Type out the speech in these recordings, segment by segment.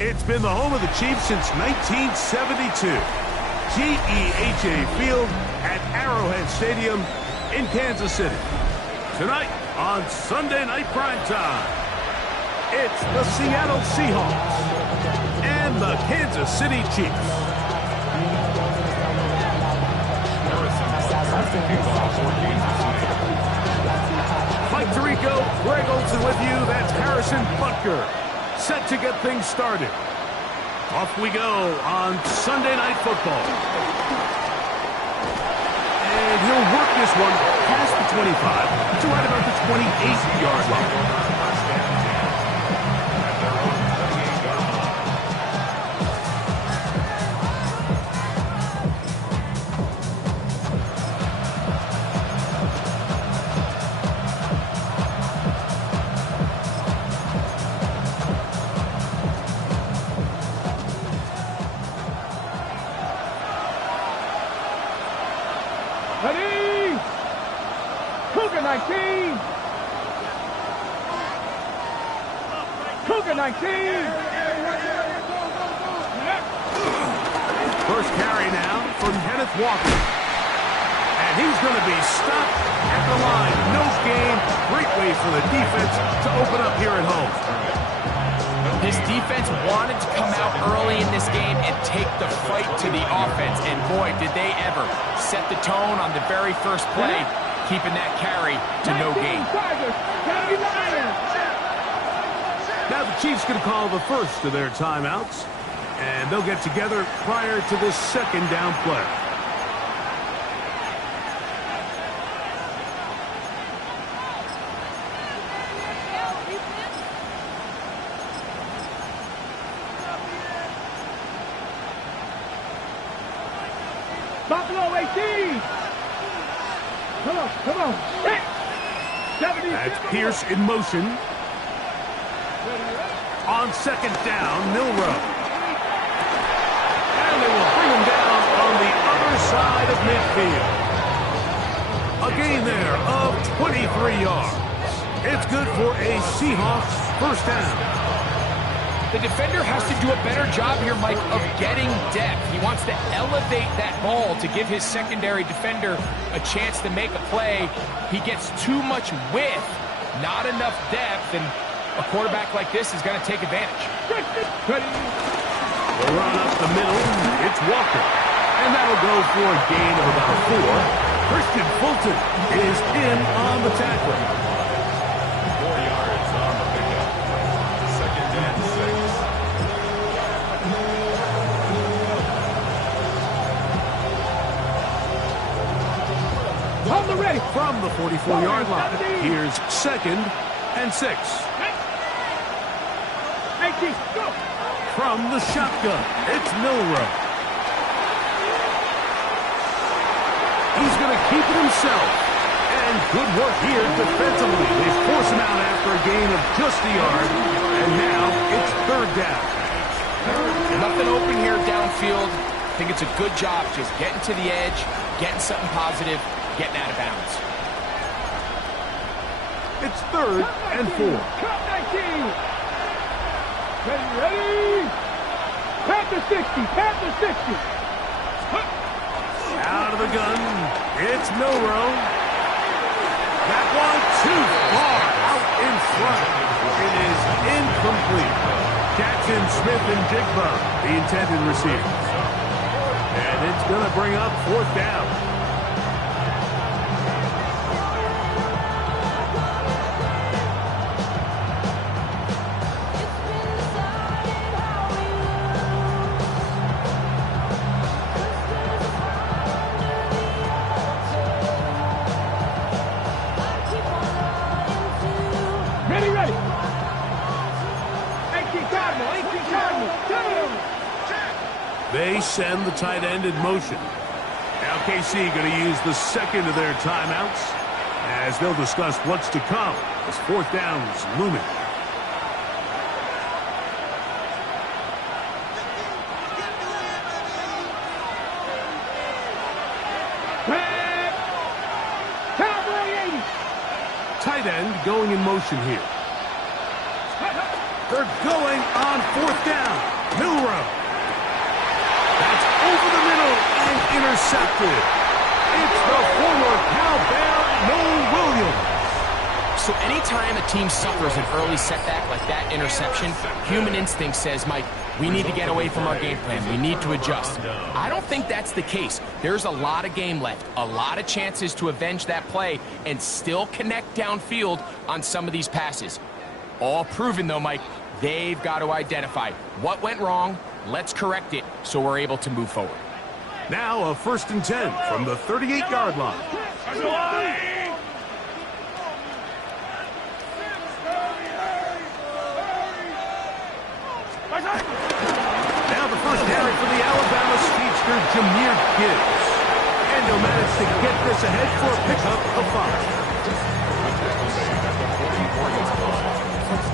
It's been the home of the Chiefs since 1972. GEHA Field at Arrowhead Stadium in Kansas City. Tonight on Sunday Night Primetime, it's the Seattle Seahawks and the Kansas City Chiefs. Mike Tirico, Greg Olsen with you. That's Harrison Butker, set to get things started. Off we go on Sunday Night Football. And he'll work this one past the 25 to right about the 28-yard line. Ready? Cougar 19. Cougar 19. First carry now from Kenneth Walker. And he's going to be stopped at the line. No gain. Great way for the defense to open up here at home. This defense wanted to come out early in this game and take the fight to the offense. And boy, did they ever set the tone on the very first play, keeping that carry to no gain. Now the Chiefs going to call the first of their timeouts. And they'll get together prior to this second down play. Buffalo 18. Come on. 70. That's Pierce in motion. On second down, Milrow. And they will bring him down on the other side of midfield. A gain there of 23 yards. It's good for a Seahawks first down. The defender has to do a better job here, Mike, of getting depth. He wants to elevate that ball to give his secondary defender a chance to make a play. He gets too much width, not enough depth, and a quarterback like this is going to take advantage. The run up the middle, it's Walker. And that'll go for a gain of about 4. Christian Fulton is in on the tackle. 4 yards on the pickup. Second and 6. On the ready. From the 44-yard line, here's second and 6. 18, go. From the shotgun, it's Milrow. He's going to keep it himself. And good work here defensively. They force him out after a gain of just a yard. And now it's third down. Nothing open here downfield. I think it's a good job just getting to the edge, getting something positive, getting out of bounds. It's third and 4. Cut 19. Ready? Panther 60. Out of the gun, it's Milrow. That one too far out in front. It is incomplete. Jackson, Smith, and Jigba, the intended receivers. And it's going to bring up fourth down. Ready. 18 Cardinal. They send the tight end in motion. Now KC going to use the second of their timeouts as they'll discuss what's to come as fourth down is looming. Cowboy 80. Tight end going in motion here. They're going on 4th down. Milrow. That's over the middle and intercepted. It's the former Cal Bear, Noel Williams. So anytime a team suffers an early setback like that interception, human instinct says, Mike, we need to get away from our game plan. We need to adjust. I don't think that's the case. There's a lot of game left, a lot of chances to avenge that play and still connect downfield on some of these passes. All proven, though, Mike, they've got to identify what went wrong, let's correct it so we're able to move forward. Now a 1st and 10 from the 38-yard line. Now the first carry for the Alabama speedster, Jahmyr Gibbs. And he'll manage to get this ahead for a pickup of 5.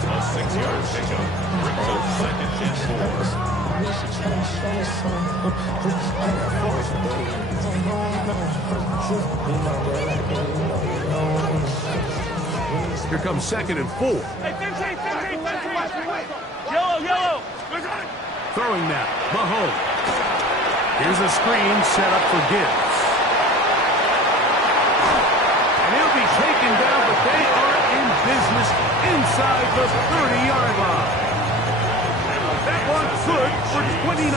A 6-yard pickup brings up 2nd and 4. Here comes 2nd and 4. Yellow. Throwing now, Mahomes. Here's a screen set up for Gibbs. And he'll be taken down, but they are in business inside the 30-yard line. That one's good for 29.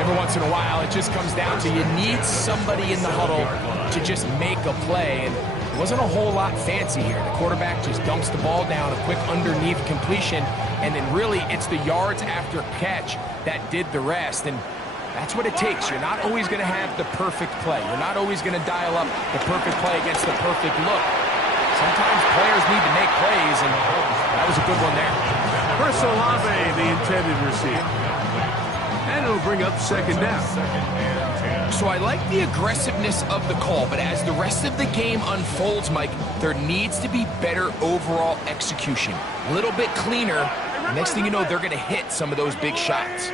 Every once in a while, it just comes down to you need somebody in the huddle to just make a play. And it wasn't a whole lot fancy here. The quarterback just dumps the ball down, a quick underneath completion, and then really it's the yards after catch that did the rest. And that's what it takes. You're not always going to have the perfect play. You're not always going to dial up the perfect play against the perfect look. Sometimes players need to make plays, and that was a good one there. Chris Olave, the intended receiver. And it'll bring up 2nd down. So I like the aggressiveness of the call, but as the rest of the game unfolds, Mike, there needs to be better overall execution. A little bit cleaner. Next thing you know, they're going to hit some of those big shots.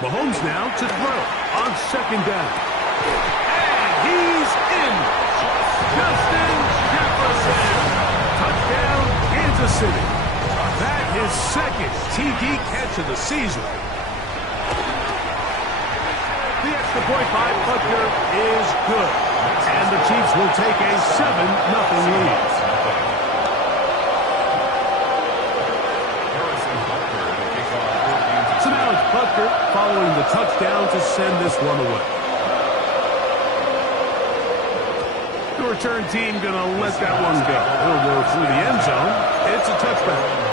Mahomes now to throw on 2nd down. And he's in. Justin Jefferson. Touchdown, Kansas City. That is 2nd TD catch of the season. The extra point by Butker is good. And the Chiefs will take a 7-0 lead. So now it's Butker following the touchdown to send this one away. The return team going to let that one go. It'll go through the end zone. It's a touchback.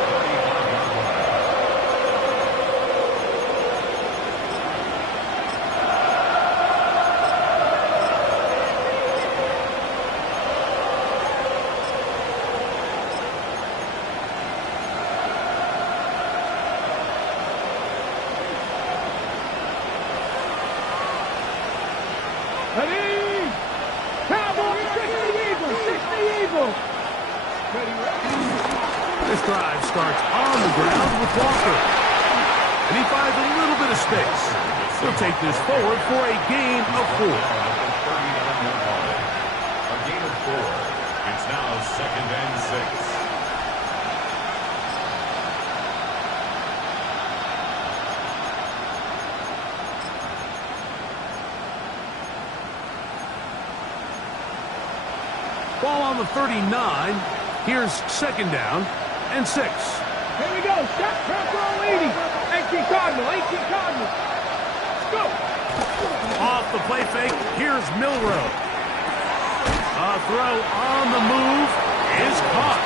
This drive starts on the ground with Walker. And he finds a little bit of space. He'll take this forward for a gain of 4. A gain of 4. It's now 2nd and 6. Ball on the 39. Here's 2nd down and 6. Here we go. Step, transfer, 80. 18 Cardinal. Let's go. Off the play fake, here's Milrow. A throw on the move is caught.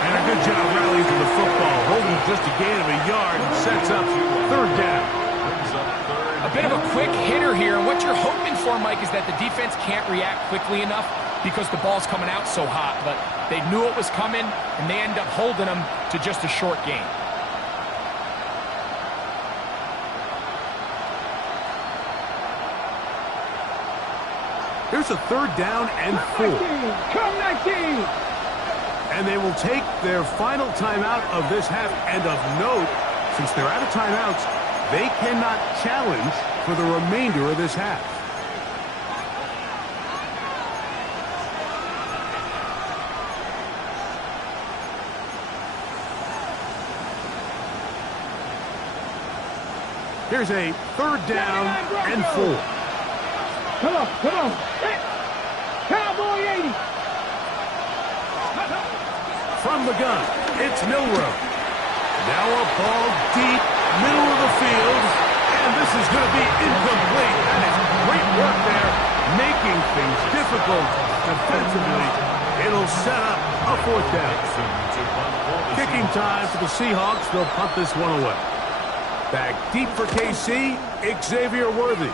And a good job rallying to the football. Holding just a gain of a yard and sets up 3rd down. A bit of a quick hitter here. And what you're hoping for, Mike, is that the defense can't react quickly enough because the ball's coming out so hot. But they knew it was coming, and they end up holding them to just a short gain. Here's a 3rd down and 4. Come 19. And they will take their final timeout of this half. And of note, since they're out of timeouts, they cannot challenge for the remainder of this half. Here's a 3rd down and 4. Come on, come on. Hey, Cowboy 80. From the gun, it's Milrow. Now a ball deep, middle of the field, and this is going to be incomplete. That is great work there, making things difficult defensively. It'll set up a 4th down. Kicking time for the Seahawks. They'll punt this one away. Back deep for KC, Xavier Worthy.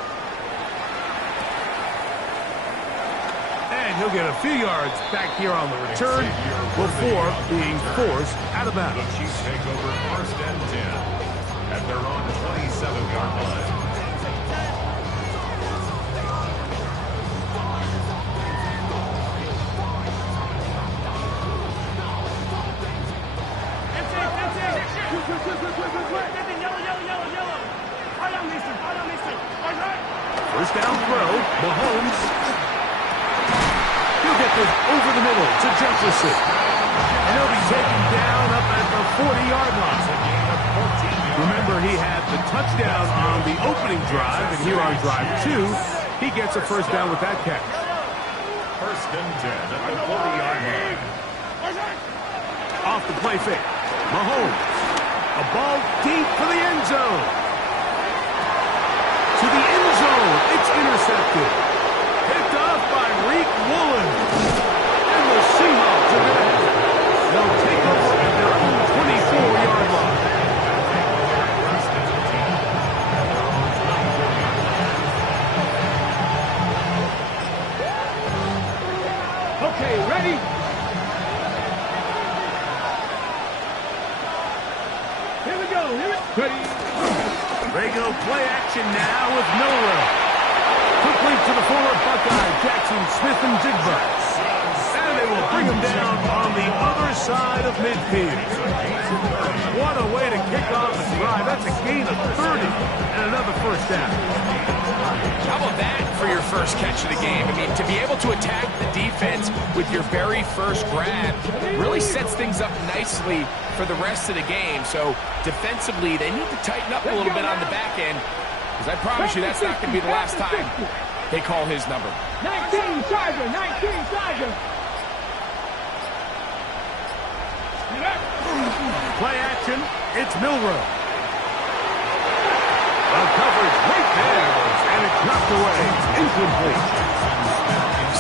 And he'll get a few yards back here on the return before being forced out of bounds. The Chiefs take over 1st and 10 at their own 27-yard line. First down throw, Mahomes. He'll get this over the middle to Jefferson. And he'll be taken down up at the 40-yard line. Remember, he had the touchdown on the opening drive, and here on drive 2, he gets a first down with that catch. 1st and 10 at the 40-yard line. Off the play fake, Mahomes. A ball deep for the end zone. To the end zone, it's intercepted. Picked off by Reek Woolen. And the Seahawks are going to have it. They'll take over at their own 24-yard line. Okay, ready? Here we go. Ready? Regular play action now with Milrow. Quickly to the forward Buckeye, Jackson, Smith, and Jigba. And they will bring him down on the other side of midfield. What a way to kick off the drive. That's a gain of 30 and another first down. How about that for your first catch of the game? I mean, to be able to attack the defense with your very first grab really sets things up nicely for the rest of the game. So defensively, they need to tighten up a little bit on the back end, because I promise you that's not going to be the last time they call his number. 19 Tiger, 19 Tiger. Play action, it's Milrow. Coverage right there, and it's knocked away. Incomplete.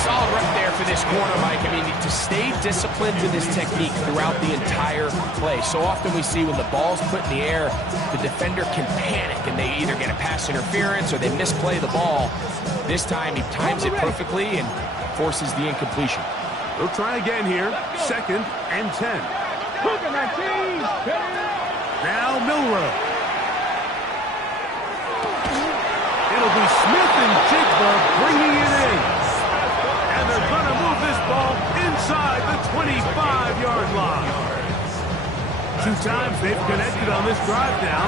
Solid rep there for this corner, Mike. I mean, to stay disciplined to this technique throughout the entire play. So often we see when the ball's put in the air, the defender can panic, and they either get a pass interference or they misplay the ball. This time, he times it perfectly and forces the incompletion. They'll try again here. 2nd and 10. Now Milrow. It'll be Smith and Jigba bringing it in. And they're going to move this ball inside the 25-yard line. 2 times they've connected on this drive now.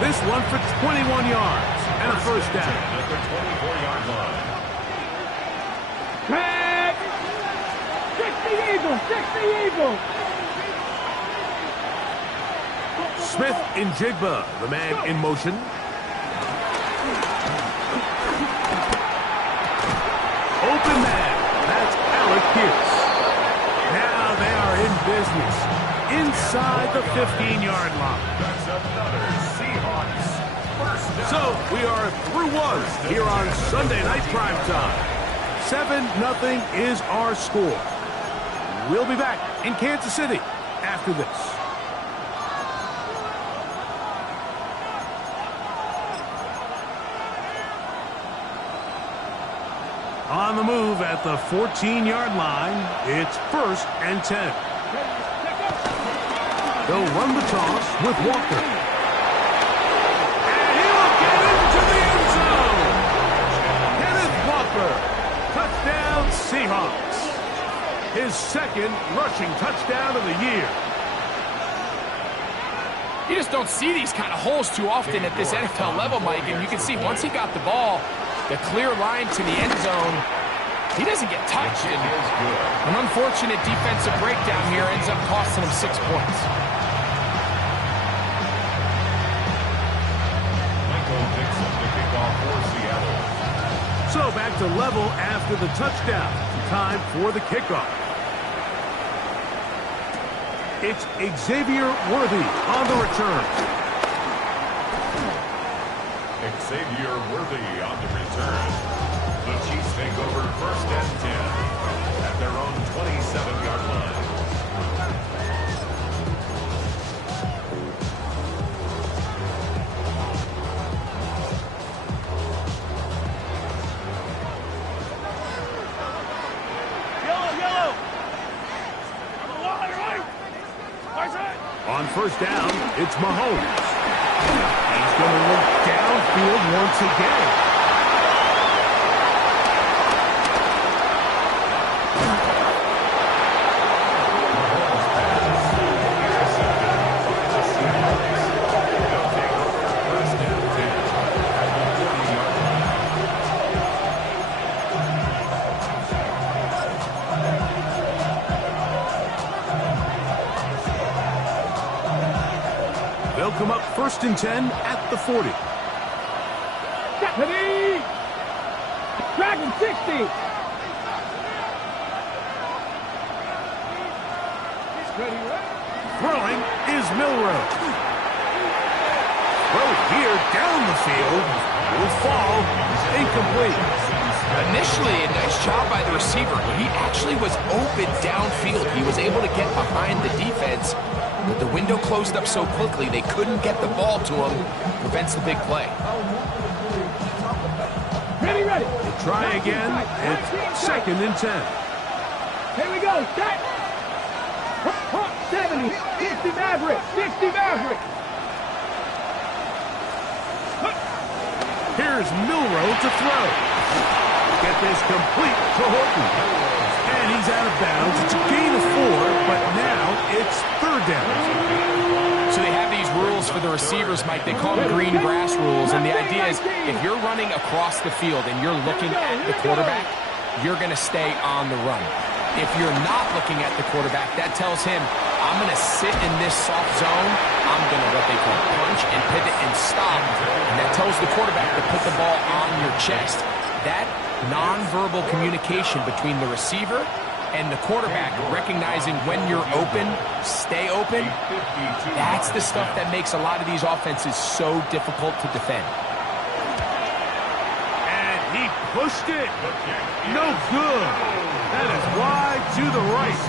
This one for 21 yards and a first down. At the 24-yard line. Craig! 60 Eagles! 60 Eagles! Smith in Jigba, the man in motion. Open man. That's Alec Pierce. Now they are in business inside the 15-yard line. That's another Seahawks first down. So we are through one here on Sunday Night Primetime. 7-0 is our score. We'll be back in Kansas City after this. On the move at the 14-yard line, it's 1st and 10. They'll run the toss with Walker. And he'll get into the end zone. Kenneth Walker, touchdown Seahawks. His 2nd rushing touchdown of the year. You just don't see these kind of holes too often at this NFL level, Mike. And you can see once he got the ball, the clear line to the end zone, he doesn't get touched. And an unfortunate defensive breakdown here ends up costing him 6 points. So back to level after the touchdown. Time for the kickoff. It's Xavier Worthy on the return. Xavier Worthy on the return. The Chiefs take over 1st and 10 at their own 27-yard line. On 1st down, it's Mahomes. He's going to look downfield once again. They'll come up 1st and 10 at the 40. Ready? Dragon 60. Ready, right? Throwing is Milrow. Throw here down the field. Will fall. Incomplete. Initially, a nice job by the receiver. He actually was open downfield. He was able to get behind the defense, but the window closed up so quickly they couldn't get the ball to him. Prevents the big play. Ready. Try again. It's 2nd and 10. Here we go. Set. 70. 60 Maverick. 60 Maverick. Here's Milrow to throw. Get this complete to Horton. And he's out of bounds. It's a gain of 4, but now it's 3rd down. So they have these rules for the receivers, Mike. They call them green grass rules. And the idea is if you're running across the field and you're looking at the quarterback, you're going to stay on the run. If you're not looking at the quarterback, that tells him, I'm going to sit in this soft zone. I'm going to what they call punch and pivot and stop. And that tells the quarterback to put the ball on your chest. That nonverbal communication between the receiver and the quarterback, recognizing when you're open, stay open, that's the stuff that makes a lot of these offenses so difficult to defend. And he pushed it. No good. That is wide to the right.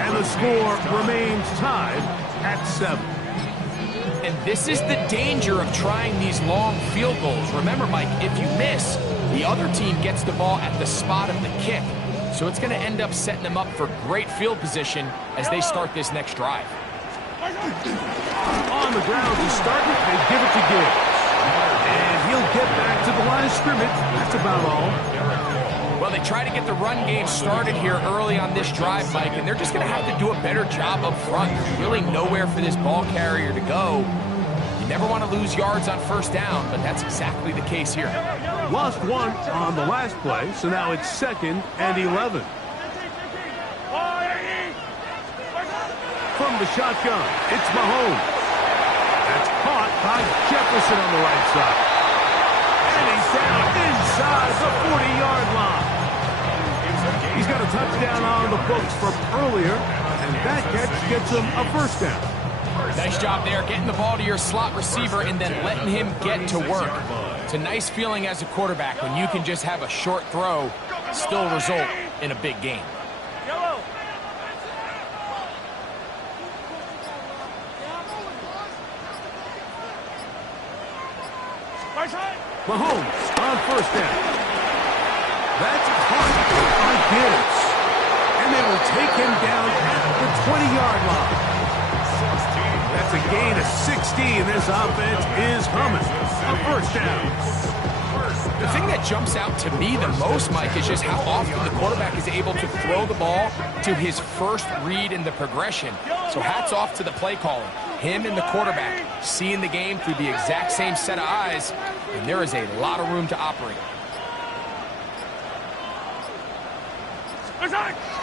And the score remains tied at 7. And this is the danger of trying these long field goals. Remember, Mike, if you miss, the other team gets the ball at the spot of the kick. So it's going to end up setting them up for great field position as they start this next drive. On the ground to start it, they give it to Gibbs. And he'll get back to the line of scrimmage. That's about all. Well, they try to get the run game started here early on this drive, Mike, and they're just going to have to do a better job up front. There's really nowhere for this ball carrier to go. You never want to lose yards on 1st down, but that's exactly the case here. Lost 1 on the last play, so now it's 2nd and 11. From the shotgun, it's Mahomes. That's caught by Jefferson on the right side. And he's down inside the 40-yard line. He's got a touchdown on the books from earlier, and that catch gets him a 1st down. Nice job there, getting the ball to your slot receiver and then letting him get to work. It's a nice feeling as a quarterback when you can just have a short throw, still result in a big game. Mahomes on 1st down. That's caught by Gibbs. And they will take him down at the 20-yard line. That's a gain of 16. This offense is humming. A 1st down. The thing that jumps out to me the most, Mike, is just how often the quarterback is able to throw the ball to his first read in the progression. So hats off to the play caller. Him and the quarterback seeing the game through the exact same set of eyes, and there is a lot of room to operate.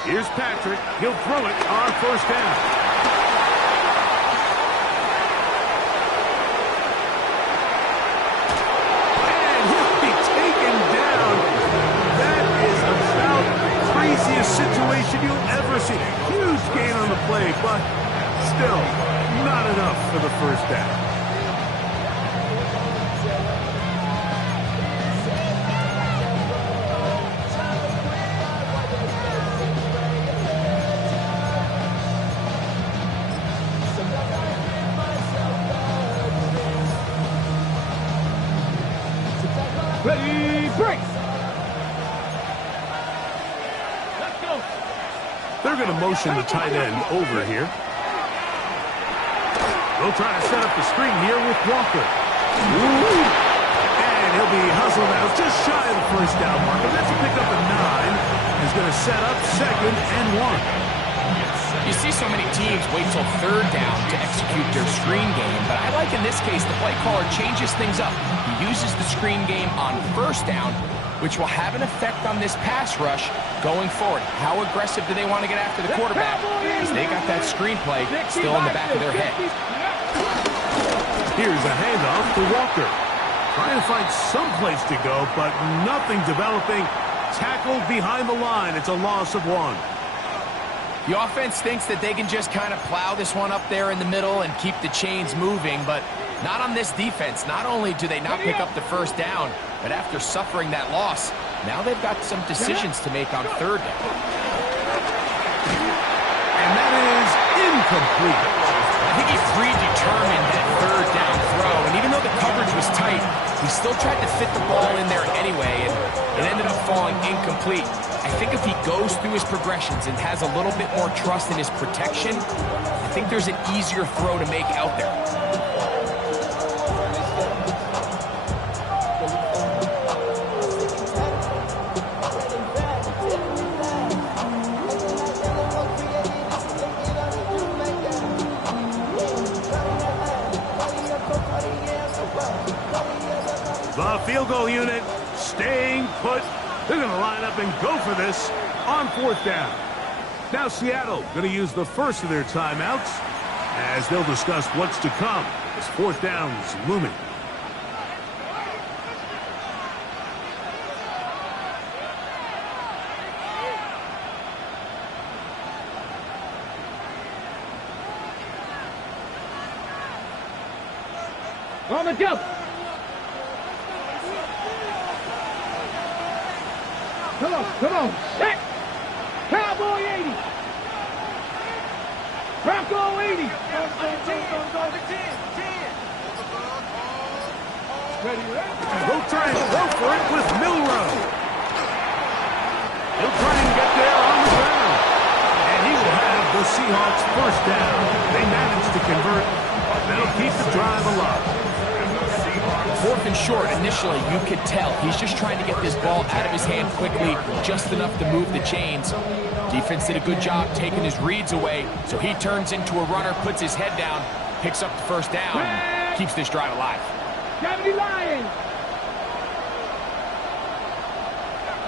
Here's Patrick. He'll throw it on 1st down. And he'll be taken down play, but still not enough for the first down. Ready, break. Let's go. They're going to motion the tight end over here. They'll try to set up the screen here with Walker. Ooh. And he'll be hustled out just shy of the first down marker. That's a pickup of 9. He's going to set up 2nd and 1. You see so many teams wait till 3rd down to execute their screen game, but I like in this case the play caller changes things up. He uses the screen game on 1st down, which will have an effect on this pass rush going forward. How aggressive do they want to get after the quarterback? Because they got that screen play still in the back of their head. Here's a handoff to Walker. Trying to find some place to go, but nothing developing. Tackled behind the line. It's a loss of 1. The offense thinks that they can just kind of plow this one up there in the middle and keep the chains moving, but not on this defense. Not only do they not pick up the 1st down, but after suffering that loss, now they've got some decisions to make on 3rd down. And that is incomplete. I think he predetermined that 3rd down throw, and even though the coverage was tight, he still tried to fit the ball in there anyway, and it ended up falling incomplete. I think if he goes through his progressions and has a little bit more trust in his protection, I think there's an easier throw to make out there. The field goal unit staying put. They're going to line up and go for this on 4th down. Now Seattle going to use the first of their timeouts as they'll discuss what's to come as 4th down's looming. On the jump. Come on. Set. Cowboy 80. Bronco 80. Ready. They'll try and go for it with Milrow. He'll try and get there on the ground. And he will have the Seahawks 1st down. They managed to convert. That'll keep the drive alive. 4th and short, initially, you could tell he's just trying to get this ball out of his hand quickly, just enough to move the chains. Defense did a good job taking his reads away, so he turns into a runner, puts his head down, picks up the 1st down, and keeps this drive alive. 70 Lions.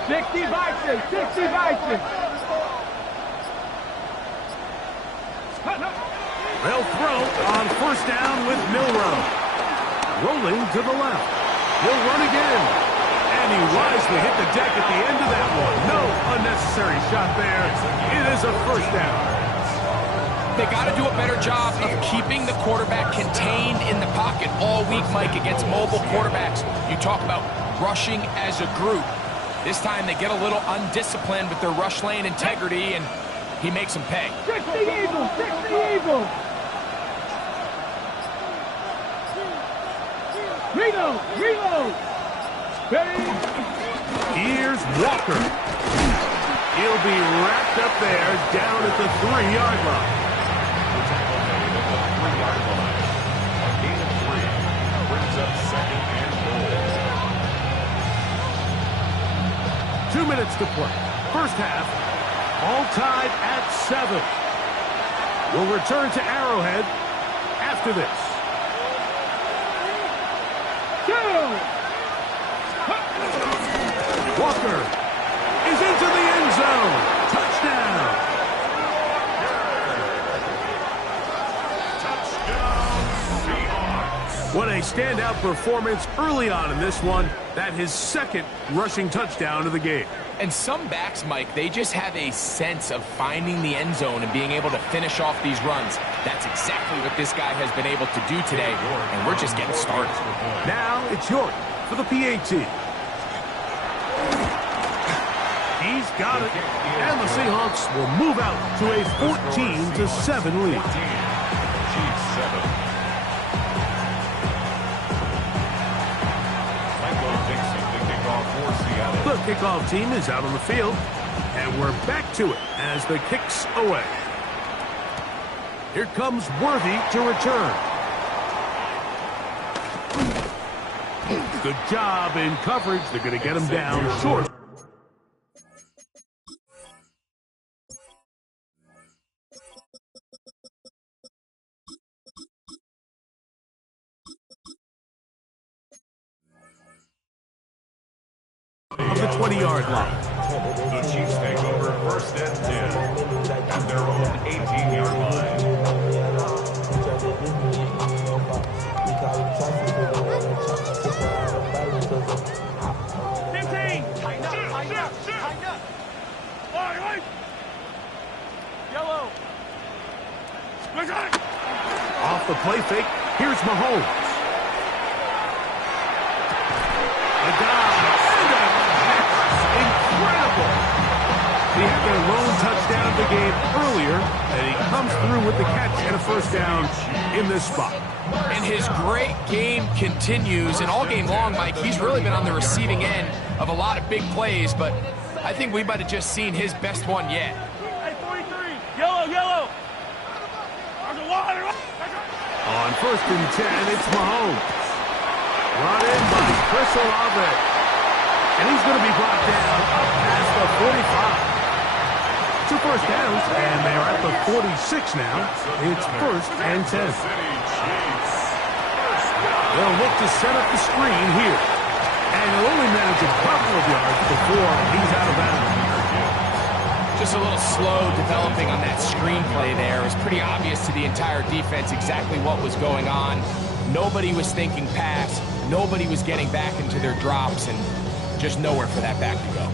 60 Vikings. 60 Vikings. They'll throw on 1st down with Milrow. Rolling to the left. He'll run again. And he wisely hit the deck at the end of that one. No unnecessary shot there. It is a 1st down. They got to do a better job of keeping the quarterback contained in the pocket all week, Mike, against mobile quarterbacks. You talk about rushing as a group. This time they get a little undisciplined with their rush lane integrity, and he makes them pay. 60 Eagles. 60 Eagles. Reload! Ready? Here's Walker. He'll be wrapped up there down at the 3-yard line. The 3-yard line. A gain of 3 brings up 2nd and goal. 2 minutes to play. 1st half, all tied at 7. We'll return to Arrowhead after this. Walker is into the end zone. Touchdown. What a standout performance early on in this one. That his 2nd rushing touchdown of the game. And some backs, Mike, they just have a sense of finding the end zone and being able to finish off these runs. That's exactly what this guy has been able to do today, and we're just getting started. Now it's York for the PAT. He's got it, and the Seahawks will move out to a 14-7 lead. Chiefs 7. The kickoff team is out on the field, and we're back to it as the kick's away. Here comes Worthy to return. Good job in coverage. They're going to get him down short. Of the 20-yard line. The Chiefs take over first and 10 at their own 18-yard line. 15. Yellow. Off the play fake, here's Mahomes. A dive. Incredible. He had their lone touchdown of the game earlier, and he comes through with the catch and a first down in this spot. And his great game continues, and all game long, Mike, he's really been on the receiving end of a lot of big plays, but I think we might have just seen his best one yet. Hey, 43. Yellow. There's a water. On first and 10, it's Mahomes. Brought in by Chris Olave. And he's going to be brought down up past the 45. 2 first downs, and they're at the 46 now. It's first and 10. They'll look to set up the screen here. And he'll only manage a couple of yards before he's out of bounds. Just a little slow developing on that screenplay there. It was pretty obvious to the entire defense exactly what was going on. Nobody was thinking pass. Nobody was getting back into their drops, and just nowhere for that back to go.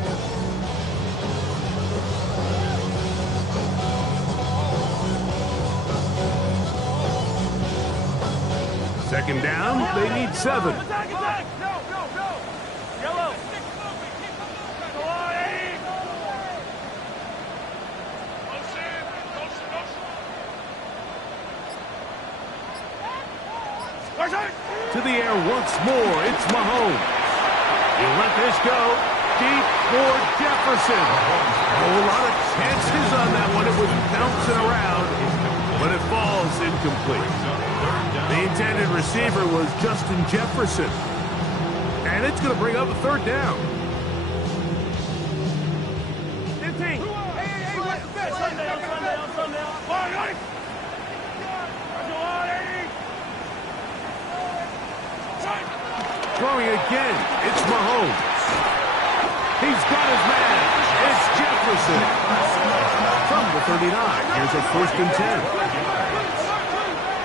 Second down, they need 7. Attack. No. Yellow. To the air once more, it's Mahomes. He'll let this go deep for Jefferson. A whole lot of chances on that one. It was bouncing around, but it falls incomplete. The intended receiver was Justin Jefferson. And it's going to bring up a third down. 15. Hey, what's the best? Sunday. Throwing again, it's Mahomes. He's got his man. It's Jefferson. From the 39, here's a first and 10.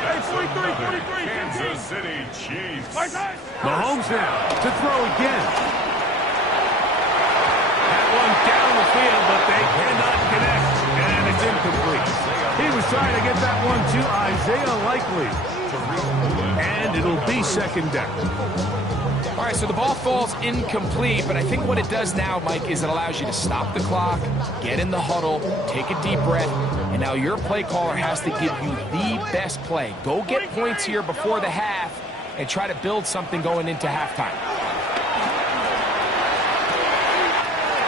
Hey, 43. Kansas City Chiefs. Mahomes now to throw again. That one down the field, but they cannot connect, and it's incomplete. He was trying to get that one to Isaiah Likely, and it'll be second down. All right, so the ball falls incomplete, but I think what it does now, Mike, is it allows you to stop the clock, get in the huddle, take a deep breath, and now your play caller has to give you the best play. Go get points here before the half and try to build something going into halftime.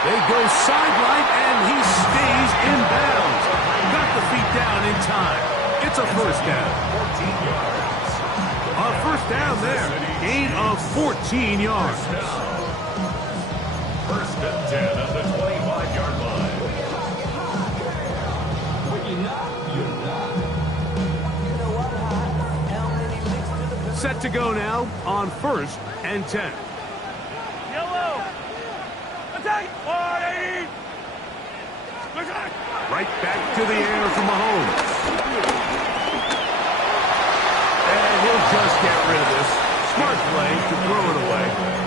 They go sideline, and he stays in bounds. Got the feet down in time. It's a first down. 14 yards. A first down there. Gain of 14 yards. First and 10 at the 25-yard line. Set to go now on first and 10. Yellow. Attack. 180. Right back to the air from Mahomes. And he'll just get rid of this. Smart play to throw it away,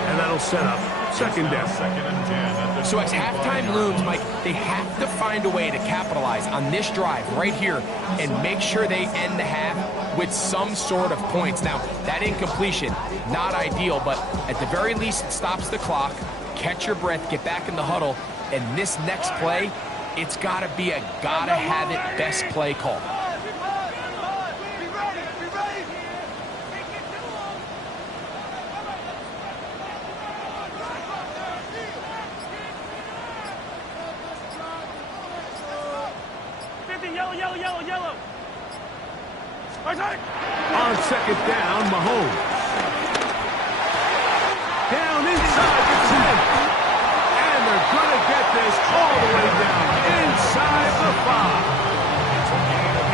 and that'll set up Second down. Second and 10 at the So as halftime looms, Mike, they have to find a way to capitalize on this drive right here and make sure they end the half with some sort of points. Now, that incompletion, not ideal, but at the very least, it stops the clock. Catch your breath, get back in the huddle, and this next play, it's got to be a gotta-have-it best play call. Yellow. On second down, Mahomes. Down inside the 10. And they're going to get this all the way down inside the 5.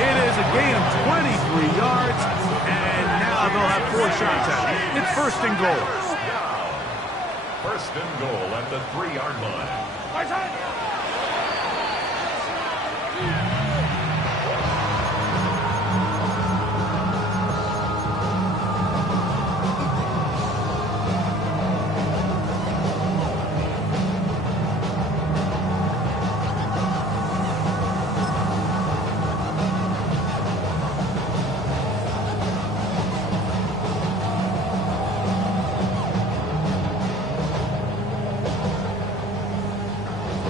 It is a gain of 23 yards, and now they'll have 4 shots at it. It's first and goal. First and goal at the 3-yard line.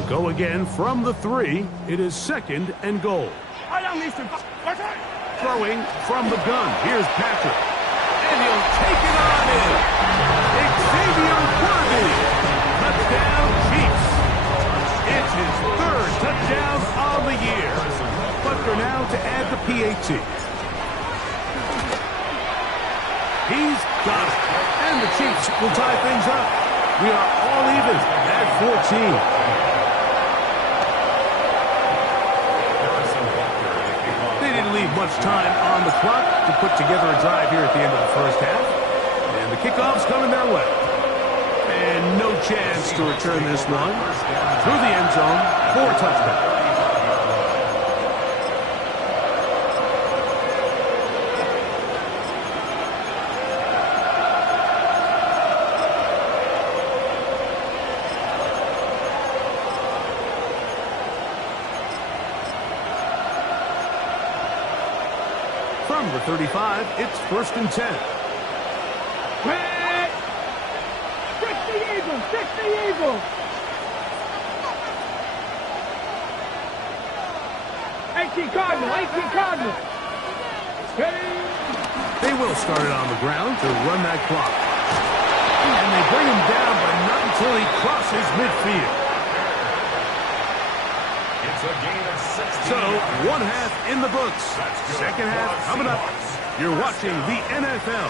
Go again from the 3. It is second and goal. Throwing from the gun. Here's Patrick. And he'll take it on in. Xavier Worthy. Touchdown, Chiefs. It's his 3rd touchdown on the year. But for now to add the PAT. He's got it. And the Chiefs will tie things up. We are all even at 14. Leave much time on the clock to put together a drive here at the end of the first half. And the kickoff's coming their way. And no chance to return this one. Through the end zone for a touchdown. From the 35, it's first and 10. Fix the Eagles! 18 Cardinals! They will start it on the ground to run that clock. And they bring him down, but not until he crosses midfield. It's a gain of 16. So, one half in the books. Second half coming up. You're watching the NFL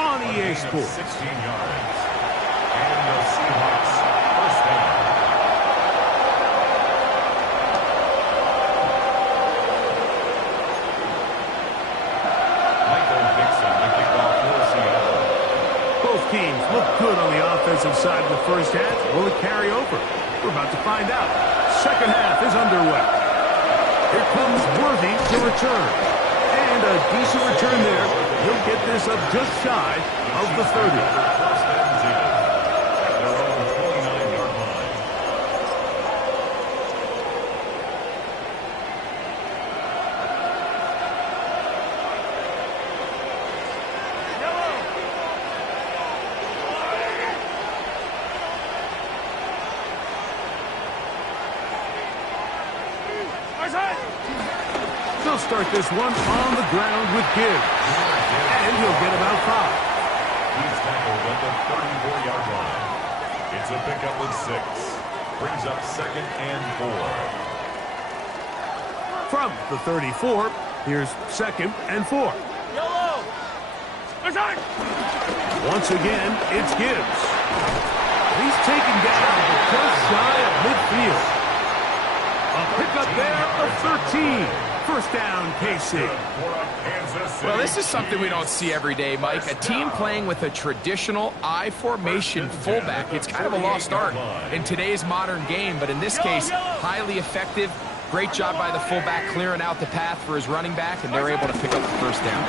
on EA Sports. 16 yards. And the Seahawks first down. Michael Dixon, the kickoff for Seattle. Both teams look good on the offensive side of the first half. Will it carry over? We're about to find out. Second half is underway. Here comes Worthy to return. And a decent return there. He'll get this up just shy of the 30. First and 10 at their own 29-yard line. They'll start this one on the ground with Gibbs. And he'll get about 5. He's tackled at the 34-yard line. It's a pickup of 6. Brings up second and 4. From the 34, here's second and 4. Once again, it's Gibbs. He's taken down but just shy of midfield. A pickup there of 13. First down, KC. Well, this is something we don't see every day, Mike. A team playing with a traditional I formation fullback. It's kind of a lost art in today's modern game, but in this case, highly effective. Great job by the fullback clearing out the path for his running back, and they're able to pick up the first down.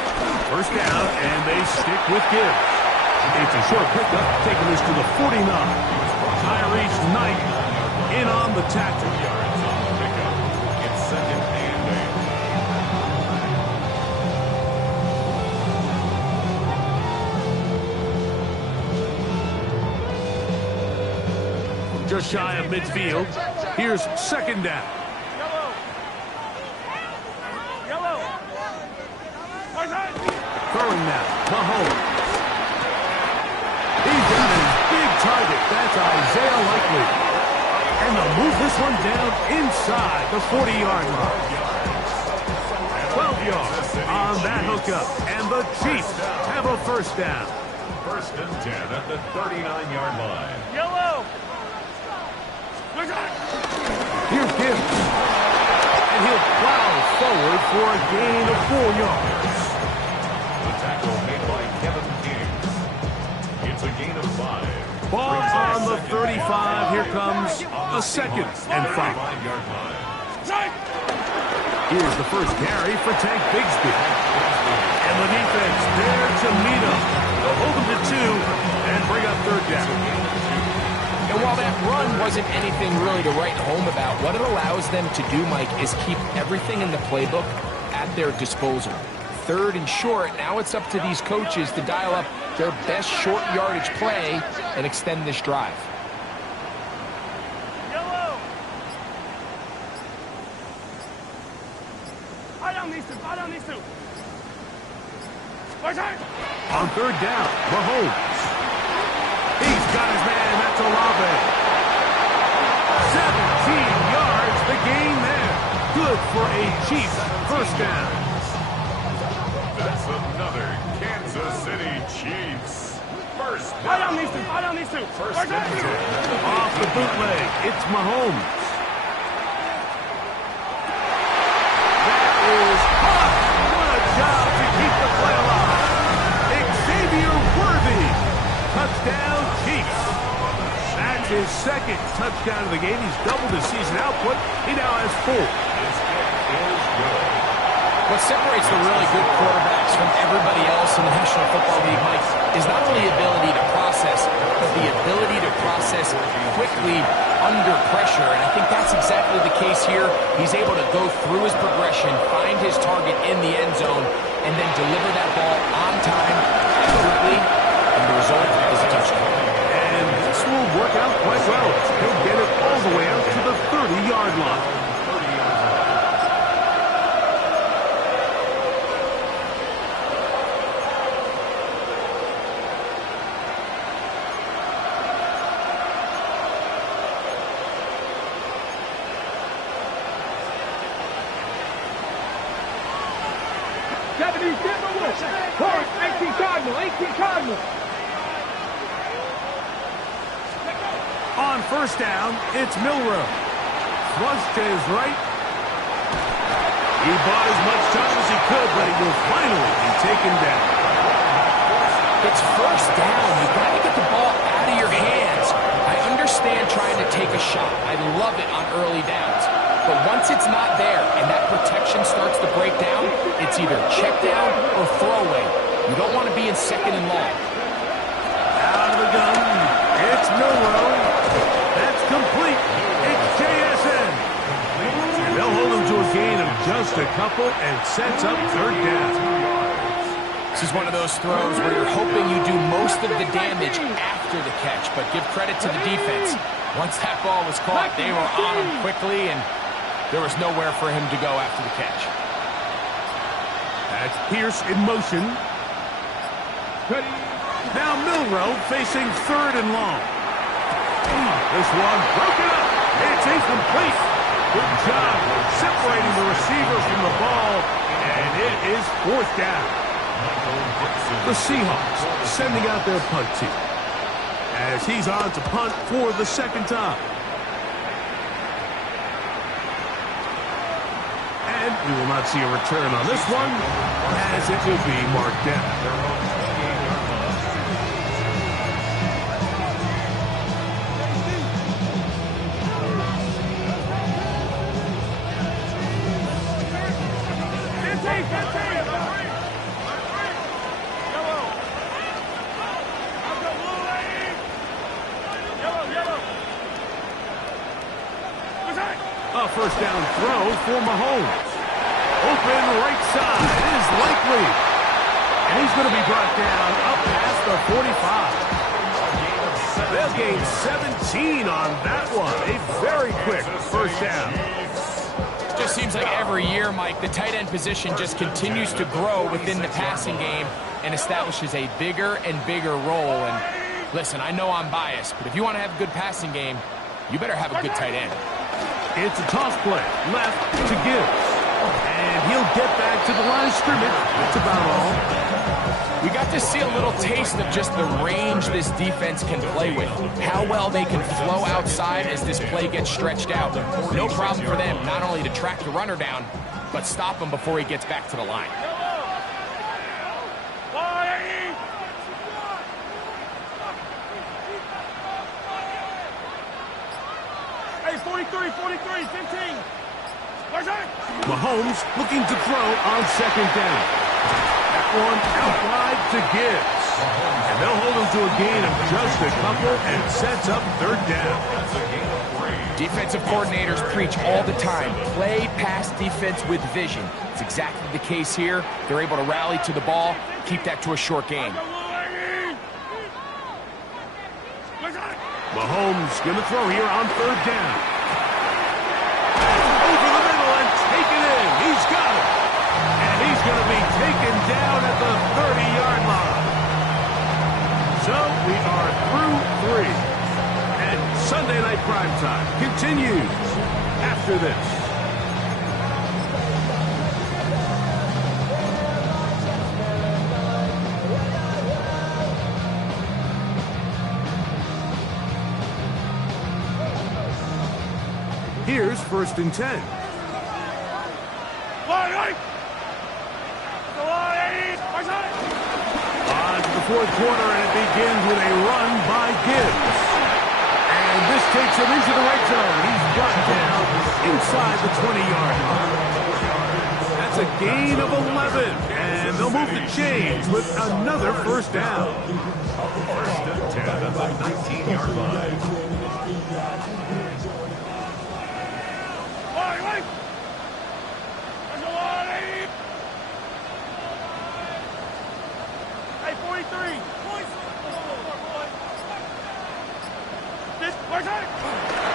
First down, and they stick with Gibbs. It's a short pickup, taking this to the 49. reach Knight in on the tackle. 2 yards on the pickup. It's 2nd and 8. Just shy of midfield. Here's 2nd down. Throwing now, Mahomes. He's got his big target. That's Isaiah Likely. And they'll move this one down inside the 40-yard line. 12 yards on that hookup. And the Chiefs have a 1st down. 1st and 10 at the 39-yard line. Here's Gibbs. And he'll plow forward for a gain of 4 yards. The tackle made by Kevin King. It's a gain of 5. Ball on the 35. Here comes a 2nd and 5. 5-yard line. Here's the first carry for Tank Bigsby. And the defense there to meet him. They'll hold him to 2 and bring up 3rd down. And while that run wasn't anything really to write home about, what it allows them to do, Mike, is keep everything in the playbook at their disposal. 3rd and short, now it's up to these coaches to dial up their best short yardage play and extend this drive. On 3rd down, Mahomes. He's got his man, that's Olave. 17 yards, the gain there. Good for a Chiefs 1st down. That's another Kansas City Chiefs 1st down. 1st and 10. Off the bootleg, it's Mahomes. That is hot. What a job to keep the play alive. Xavier Worthy. Touchdown, Chiefs. That's his 2nd touchdown of the game. He's doubled his season output. He now has 4. This kick is good. What separates the really good quarterbacks from everybody else in the National Football League, Mike, is not only the ability to process, but the ability to process quickly under pressure. And I think that's exactly the case here. He's able to go through his progression, find his target in the end zone, and then deliver that ball on time, accurately, and the result is a touchdown. And this will work out quite well. He'll get it all the way out to the 30-yard line. On 1st down, it's Milrow. Flush to his right. He bought as much time as he could, but he will finally be taken down. It's 1st down. You've got to get the ball out of your hands. I understand trying to take a shot. I love it on early downs. But once it's not there and that protection starts to break down, it's either check down or throwaway. You don't want to be in 2nd and long. Out of the gun, it's Milrow. That's complete. It's JSN. And they'll hold him to a gain of just a couple and sets up 3rd down. This is one of those throws where you're hoping you do most of the damage after the catch, but give credit to the defense. Once that ball was caught, they were on him quickly, and there was nowhere for him to go after the catch. That's Pierce in motion. Now Milrow facing 3rd and long. This one broken up. It's incomplete. Good job separating the receiver from the ball, and it is 4th down. The Seahawks sending out their punt team as he's on to punt for the 2nd time. And we will not see a return on this one, as it will be marked down. A first down throw for Mahomes. Open right side is likely. And he's going to be brought down up past the 45. They'll gain 17 on that one. A very quick first down. Just seems like every year, Mike, the tight end position just continues to grow within the passing game and establishes a bigger and bigger role. And listen, I know I'm biased, but if you want to have a good passing game, you better have a good tight end. It's a toss play left to Gibbs. And he'll get back to the line of scrimmage. That's about all. We got to see a little taste of just the range this defense can play with. How well they can flow outside as this play gets stretched out. No problem for them not only to track the runner down, but stop him before he gets back to the line. Hey, 43, 15. Mahomes looking to throw on second down. That one out wide to Gibbs. And they'll hold him to a gain of just a couple and sets up third down. Defensive coordinators preach all the time, play pass defense with vision. It's exactly the case here. They're able to rally to the ball, keep that to a short game. Mahomes going to throw here on third down. He's got it. And he's going to be taken down at the 30-yard line. So we are through 3. And Sunday Night Primetime continues after this. Here's 1st and 10. On to the fourth quarter, and it begins with a run by Gibbs. And this takes him into the right zone. He's brought down inside the 20-yard line. That's a gain of 11, and they'll move the chains with another first down. 1st and 10 at the 19-yard line.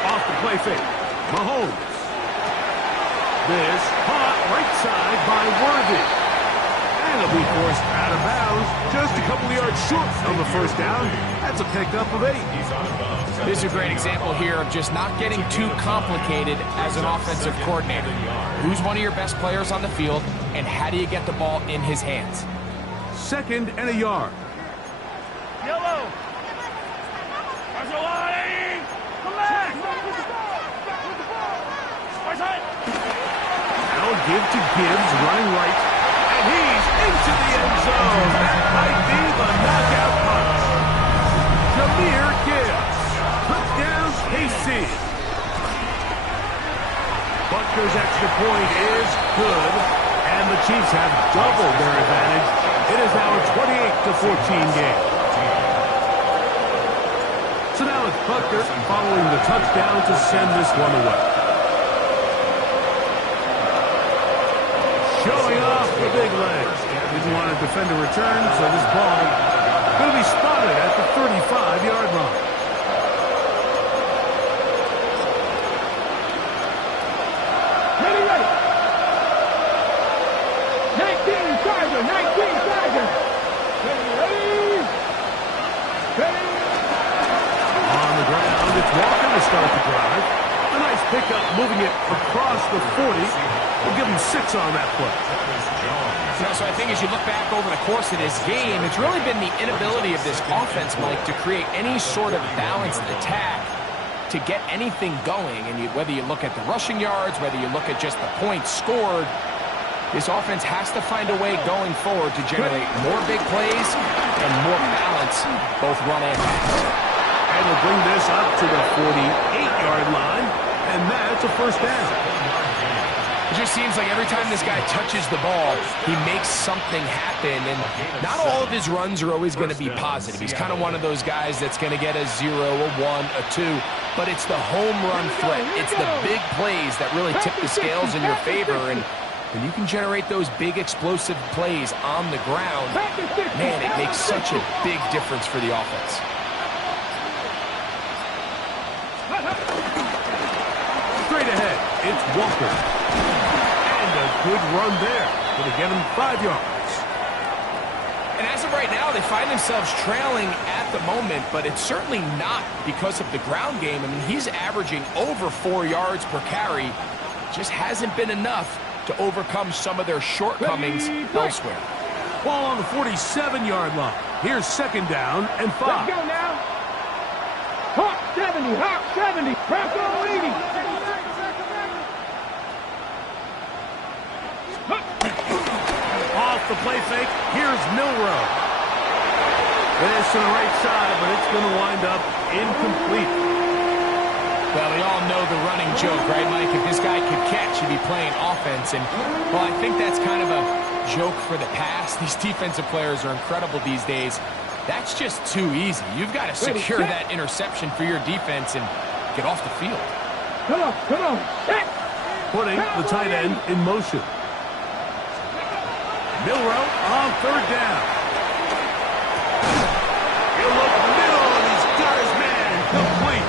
Off the play fake. Mahomes. This caught right side by Worthy. And it'll be forced out of bounds. Just a couple of yards short of the first down. That's a pickup of 8. This is a great example here of just not getting too complicated as an offensive coordinator. Who's one of your best players on the field, and how do you get the ball in his hands? 2nd and a yard. Yellow. Now give to Gibbs, running right. And he's into the end zone. That might be the knockout punch. Jahmyr Gibbs. Put down KC. Butker's extra point is good. And the Chiefs have doubled their advantage. It is now a 28-14 game. So now it's Butker following the touchdown to send this one away. Showing off the big legs. Didn't want to defend a return, so this ball going to be spotted at the 35-yard line. Ready. 19 Tiger. Ready. On the ground, it's Walker to start the drive. A nice pickup moving it across the 40. We'll give him 6 on that play. So I think as you look back over the course of this game, it's really been the inability of this offense, Mike, to create any sort of balanced attack to get anything going. And whether you look at the rushing yards, whether you look at just the points scored, this offense has to find a way going forward to generate more big plays and more balance, both run and pass. And we'll bring this up to the 48-yard line, and that's a first down. It just seems like every time this guy touches the ball, he makes something happen, and not all of his runs are always going to be positive. He's kind of one of those guys that's going to get a 0, a 1, a 2, but it's the home run threat. It's the big plays that really tip the scales in your favor, and when you can generate those big explosive plays on the ground, man, it makes such a big difference for the offense. Straight ahead, it's Walker. And a good run there. Going to get him 5 yards. And as of right now, they find themselves trailing at the moment, but it's certainly not because of the ground game. I mean, he's averaging over 4 yards per carry. Just hasn't been enough to overcome some of their shortcomings elsewhere. Ball on the 47-yard line. Here's 2nd down and 5. Let's go now. Hawk 70, Hawk 70. Press on 80. Off the play fake, here's Milrow. This to the right side, but it's going to wind up incomplete. Well, we all know the running joke, right, Mike? If this guy could catch, he'd be playing offense. And, well, I think that's kind of a joke for the past. These defensive players are incredible these days. That's just too easy. You've got to secure that interception for your defense and get off the field. Come on, come on. Putting the tight end in motion. Milrow on 3rd down. He'll look middle, and he's got his man complete.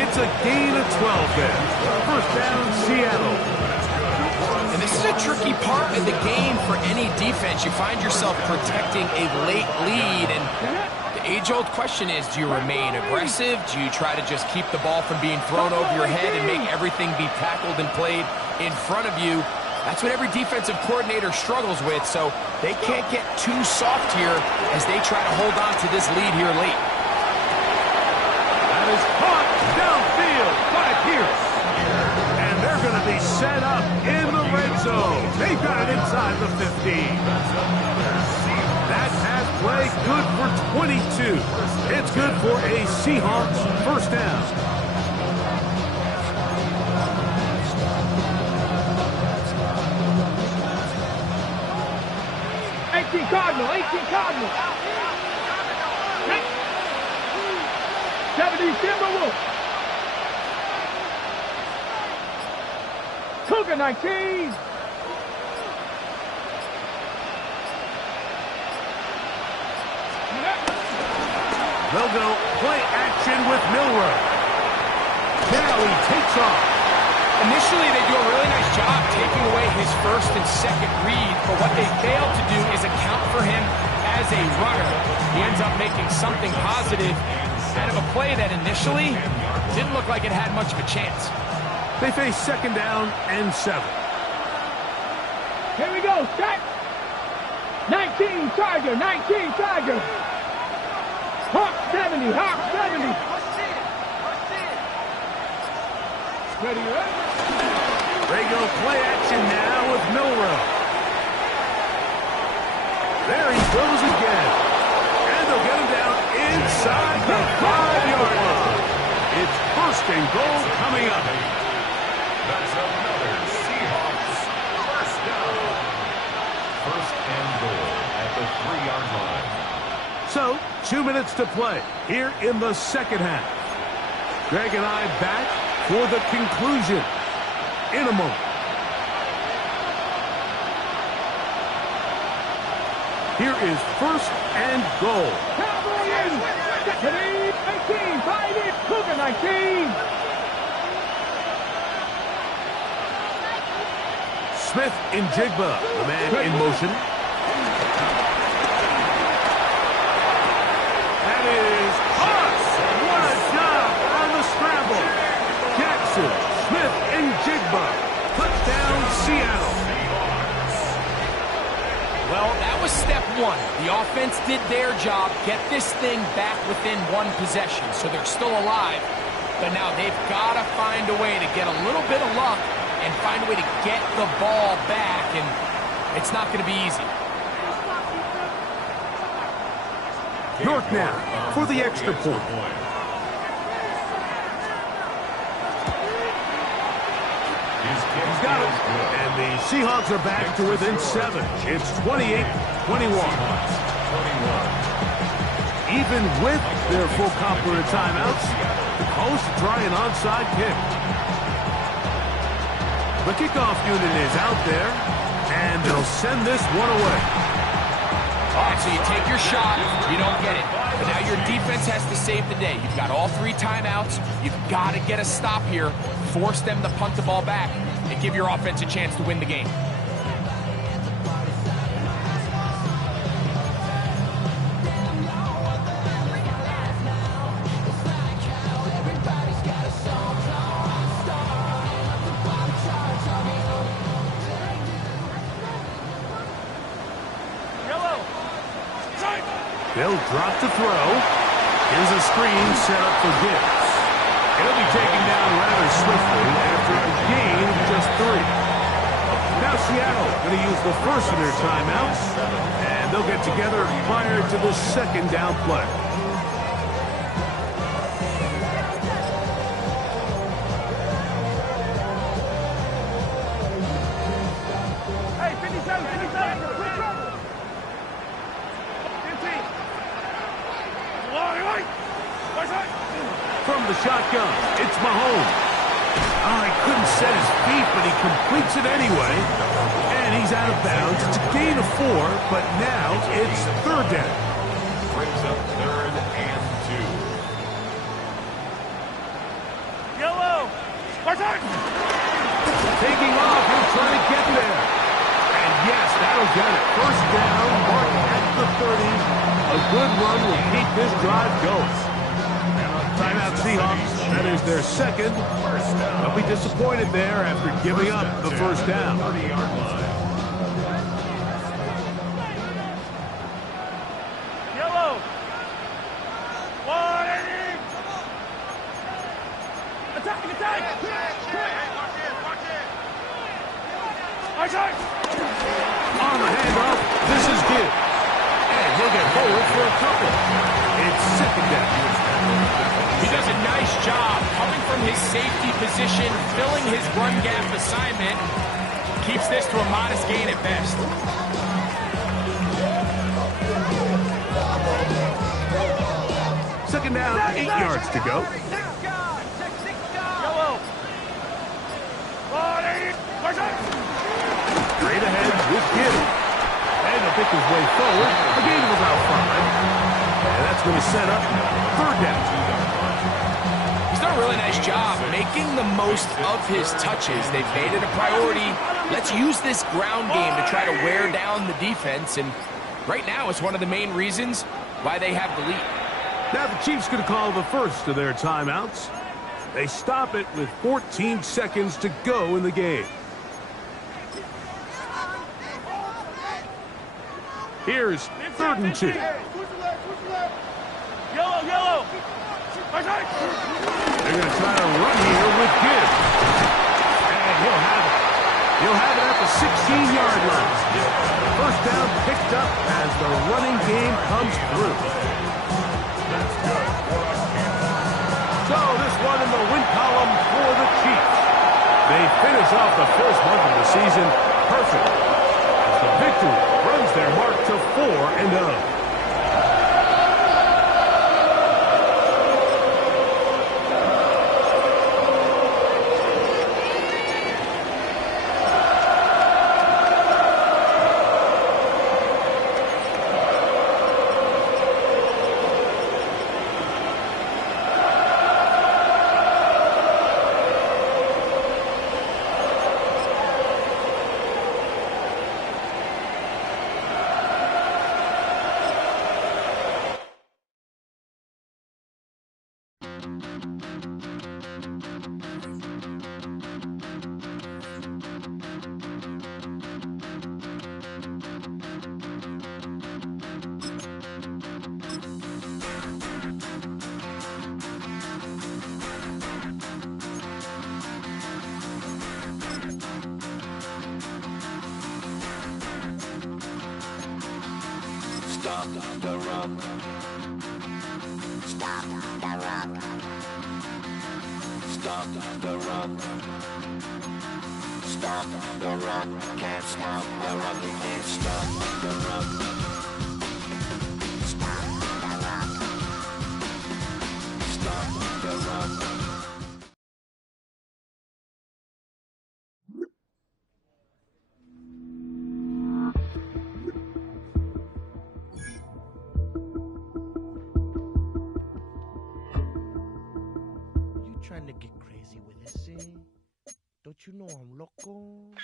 It's a gain of 12 there. 1st down, Seattle. And this is a tricky part of the game for any defense. You find yourself protecting a late lead, and the age-old question is, do you remain aggressive? Do you try to just keep the ball from being thrown over your head and make everything be tackled and played in front of you? That's what every defensive coordinator struggles with, so they can't get too soft here as they try to hold on to this lead here late. That is caught downfield by Pierce. And they're going to be set up in the red zone. They've got it inside the 15. That pass play good for 22. It's good for a Seahawks 1st down. 18 Cardinal, 18 Cardinal. 70 Timberwolves. Cougar 19. They'll go play action with Milrow. Now he takes off. Initially, they do a really nice job taking away his 1st and 2nd read, but what they failed to do is account for him as a runner. He ends up making something positive out of a play that initially didn't look like it had much of a chance. They face 2nd down and 7. Here we go, set. 19 Tiger, 19 Tiger. Hawk 70, Hawk 70. Ready, ready? They go play action now with Milrow. There he goes again. And they'll get him down inside the 5-yard line. It's 1st and goal coming up. That's another Seahawks 1st down. 1st and goal at the 3-yard line. So, 2 minutes to play here in the 2nd half. Greg and I back for the conclusion in a moment. Here is 1st and goal. Cowboys, 18, fight it, Cougar 19. Smith in Jigba, the man in motion. That is Haas. What a job on the scramble. Jackson, Smith, and Jigba. Touchdown, Seattle. Well, that was step 1. The offense did their job, get this thing back within 1 possession, so they're still alive. But now they've got to find a way to get a little bit of luck and find a way to get the ball back, and it's not going to be easy. York now for the extra point. His kick He's got it. is good. And the Seahawks are back to within 7. It's 28-21. Seahawks, 21. Even with their full complement of timeouts, the Colts try an onside kick. The kickoff unit is out there, and they'll send this one away. All right, so you take your shot, you don't get it. But now your defense has to save the day. You've got all 3 timeouts. You've got to get a stop here, force them to punt the ball back, and give your offense a chance to win the game. They'll drop to throw. Here's a screen set up for Gibbs. He'll be taken down rather swiftly after a gain of just 3. Now Seattle going to use the first of their timeouts, and they'll get together prior to the second down play. Hey, 57, 57. From the shotgun, it's Mahomes. Oh, he couldn't set his feet, but he completes it anyway. And he's out of bounds. It's a gain of 4, but now it's 3rd down. Brings up 3rd and 2. Yellow. Taking off, he'll try to get there. And yes, that'll get it. First down, mark at the 30. A good run will keep this drive going. Timeout Seahawks, that is their second. They'll be disappointed there after giving up the first down. 30-yard line. Yellow. 180. Attack, attack. On the handoff, this is Gibbs. And he'll get forward for a couple. It's second down. He does a nice job coming from his safety position, filling his run gap assignment. Keeps this to a modest gain at best. Second down, 8 yards to go. Yellow. 180. Straight ahead with Gibbs. And he'll pick his way forward. A gain of about 5. And that's going to set up 3rd down. He's done a really nice job making the most of his touches. They've made it a priority. Let's use this ground game to try to wear down the defense. And right now, it's one of the main reasons why they have the lead. Now the Chiefs going to call the first of their timeouts. They stop it with 14 seconds to go in the game. Here's 3rd and 2. Yellow, yellow. They're going to try to run here with Gibbs. And he'll have it. He'll have it at the 16-yard line. First down picked up as the running game comes through. That's good. So this one in the win column for the Chiefs. They finish off the first month of the season perfect. As the victory runs their mark to 4-0. Stop the run. Stop the run. Stop stop the run. Stop the run. Can't stop the run. You can't stop the run. Stop the run. Stop the run. You trying to get crazy with this, eh? Don't you know I'm loco?